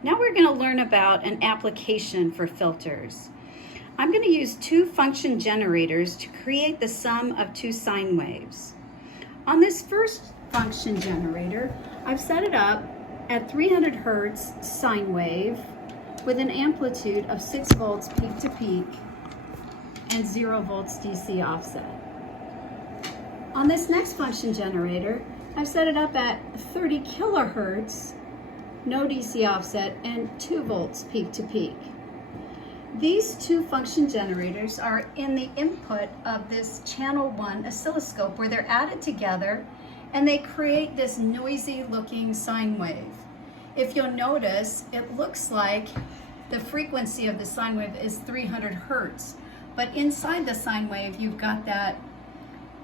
Now we're going to learn about an application for filters. I'm going to use two function generators to create the sum of two sine waves. On this first function generator, I've set it up at 300 Hertz sine wave with an amplitude of 6 volts peak to peak and 0 volts DC offset. On this next function generator, I've set it up at 30 kilohertz, no DC offset, and 2 volts peak to peak. These two function generators are in the input of this channel 1 oscilloscope where they're added together and they create this noisy looking sine wave. If you'll notice, it looks like the frequency of the sine wave is 300 Hertz, but inside the sine wave you've got that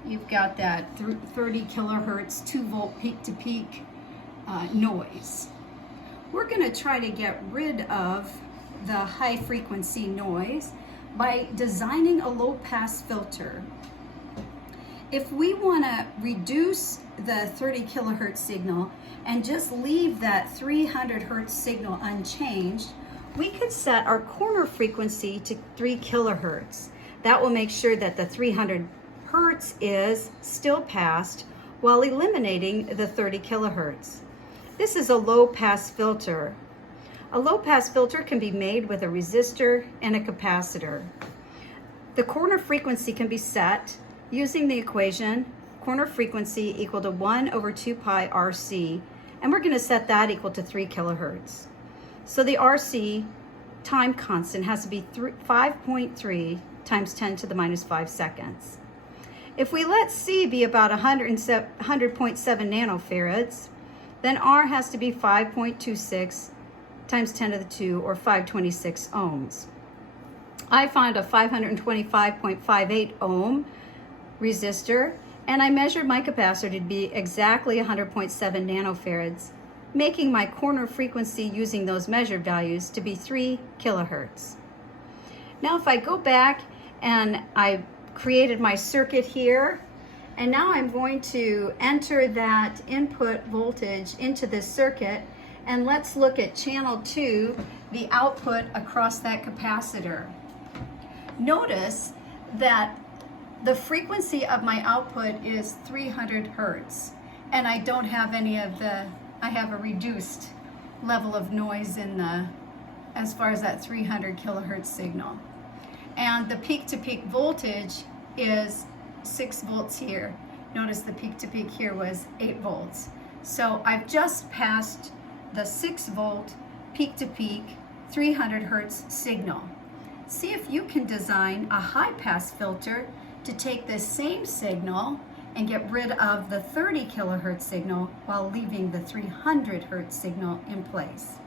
30 kilohertz, 2 volt peak to peak noise. We're going to try to get rid of the high frequency noise by designing a low pass filter. If we want to reduce the 30 kilohertz signal and just leave that 300 hertz signal unchanged, we could set our corner frequency to 3 kilohertz. That will make sure that the 300 hertz is still passed while eliminating the 30 kilohertz. This is a low pass filter. A low pass filter can be made with a resistor and a capacitor. The corner frequency can be set using the equation corner frequency equal to 1 over 2 pi RC, and we're going to set that equal to 3 kilohertz. So the RC time constant has to be 5.3 times 10 to the minus 5 seconds. If we let C be about 100.7 nanofarads, then R has to be 5.26 times 10 to the 2, or 526 ohms. I found a 525.58 ohm resistor, and I measured my capacitor to be exactly 100.7 nanofarads, making my corner frequency using those measured values to be 3 kilohertz. Now if I go back and I created my circuit here, and now I'm going to enter that input voltage into this circuit, and let's look at channel 2, the output across that capacitor. Notice that the frequency of my output is 300 hertz, and I don't have any of I have a reduced level of noise in as far as that 300 kilohertz signal. And the peak to peak voltage is 6 volts here. Notice the peak to peak here was 8 volts. So I've just passed the 6 volt peak to peak 300 hertz signal. See if you can design a high pass filter to take this same signal and get rid of the 30 kilohertz signal while leaving the 300 hertz signal in place.